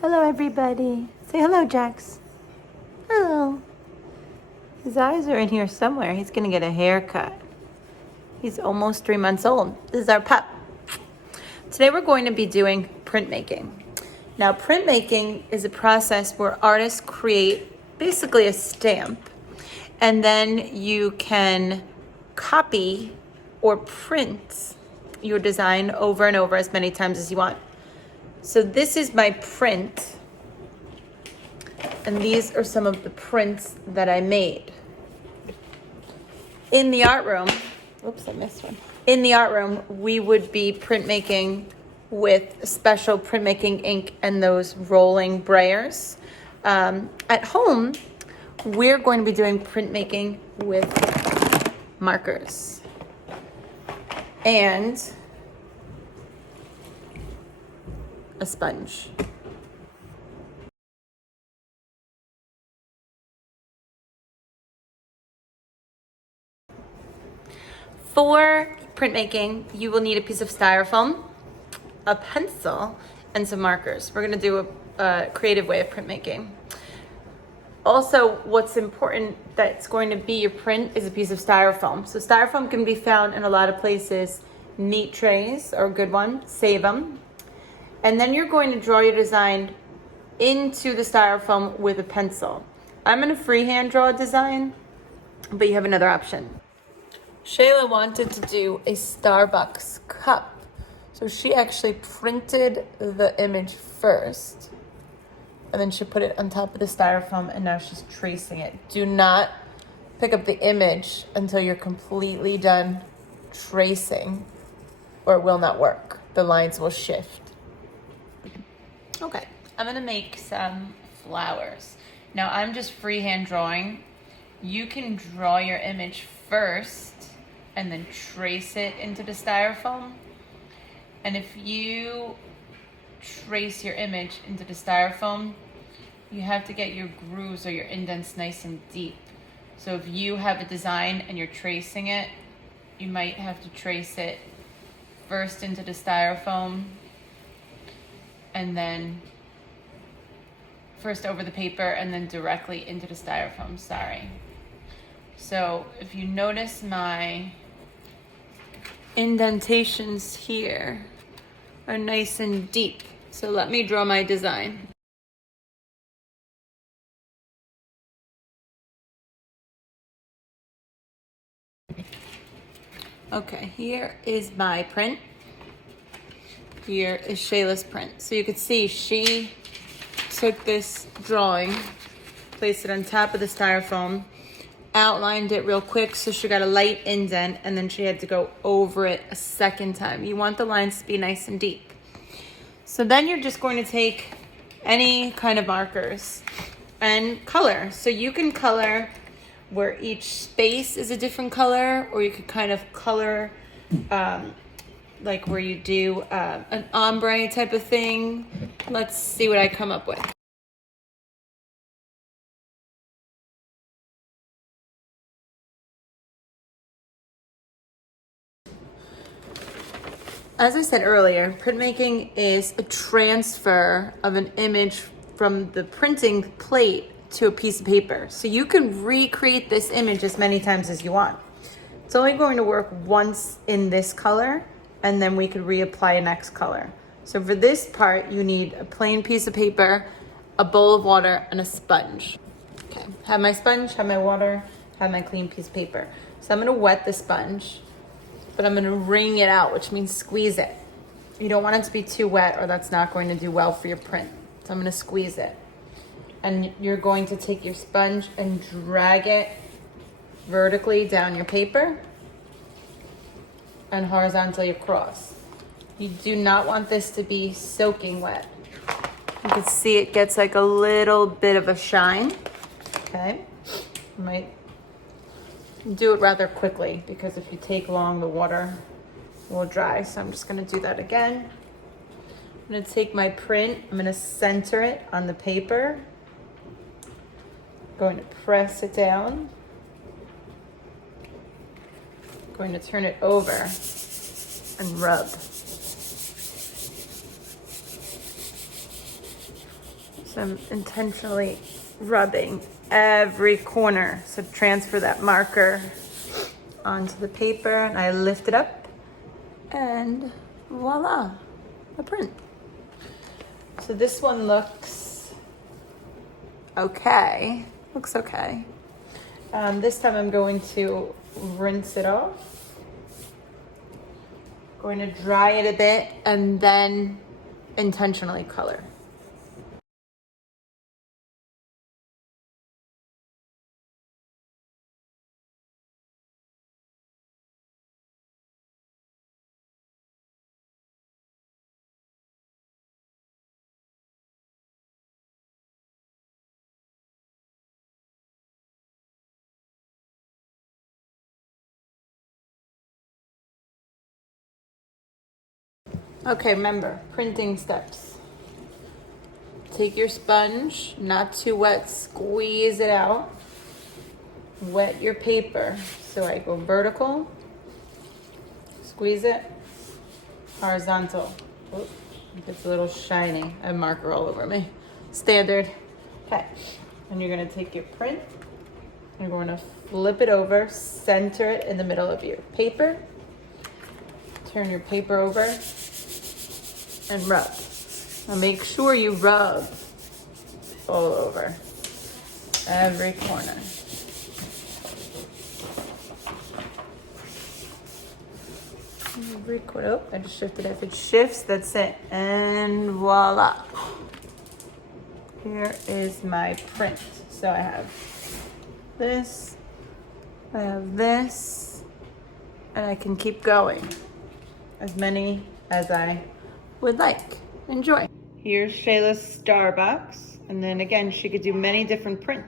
Hello, everybody. Say hello, Jax. Hello. His eyes are in here somewhere. He's gonna get a haircut. He's almost 3 months old. This is our pup. Today we're going to be doing printmaking. Now, printmaking is a process where artists create basically a stamp, and then you can copy or print your design over and over as many times as you want. So this is my print, and these are some of the prints that I made. In the art room, oops, I missed one. In the art room, we would be printmaking with special printmaking ink and those rolling brayers. At home, we're going to be doing printmaking with markers and a sponge. For printmaking, you will need a piece of styrofoam, a pencil, and some markers. We're gonna do a creative way of printmaking. Also, what's important that's going to be your print is a piece of styrofoam. So styrofoam can be found in a lot of places. Neat trays are a good one, save them. And then you're going to draw your design into the styrofoam with a pencil. I'm gonna freehand draw a design, but you have another option. Shayla wanted to do a Starbucks cup. So she actually printed the image first, and then she put it on top of the styrofoam, and now she's tracing it. Do not pick up the image until you're completely done tracing, or it will not work. The lines will shift. Okay, I'm gonna make some flowers. Now I'm just freehand drawing. You can draw your image first and then trace it into the styrofoam. And if you trace your image into the styrofoam, you have to get your grooves or your indents nice and deep. So if you have a design and you're tracing it, you might have to trace it first into the styrofoam and then first over the paper and then directly into the styrofoam, sorry. So if you notice my indentations here are nice and deep. So let me draw my design. Okay, here is my print. Here is Shayla's print. So you could see she took this drawing, placed it on top of the styrofoam, outlined it real quick so she got a light indent, and then she had to go over it a second time. You want the lines to be nice and deep. So then you're just going to take any kind of markers and color. So you can color where each space is a different color, or you could kind of color like where you do an ombre type of thing. Let's see what I come up with. As I said earlier, printmaking is a transfer of an image from the printing plate to a piece of paper. So you can recreate this image as many times as you want. It's only going to work once in this color, and then we could reapply a next color. So for this part, you need a plain piece of paper, a bowl of water, and a sponge. Okay, have my sponge, have my water, have my clean piece of paper. So I'm gonna wet the sponge, but I'm gonna wring it out, which means squeeze it. You don't want it to be too wet, or that's not going to do well for your print. So I'm gonna squeeze it. And you're going to take your sponge and drag it vertically down your paper and horizontally across. You do not want this to be soaking wet. You can see it gets like a little bit of a shine. Okay, you might do it rather quickly, because if you take long, the water will dry. So I'm just gonna do that again. I'm gonna take my print, I'm gonna center it on the paper. Going to press it down. Going to turn it over and rub. So I'm intentionally rubbing every corner. So transfer that marker onto the paper and I lift it up and voila, a print. So this one looks okay. Looks okay. This time I'm going to rinse it off. Going to dry it a bit and then intentionally color. Okay, remember, printing steps. Take your sponge, not too wet, squeeze it out. Wet your paper. So I go vertical, squeeze it, horizontal. Oops, it's a little shiny. I have marker all over me. Standard. Okay, and you're gonna take your print, you're going to flip it over, center it in the middle of your paper, turn your paper over, and rub. Now make sure you rub all over, every corner. Every corner. Oh, I just shifted it. If it shifts, that's it. And voila. Here is my print. So I have this, I have this, and I can keep going. As many as I would like. Enjoy. Here's Shayla's Starbucks. And then again, she could do many different prints.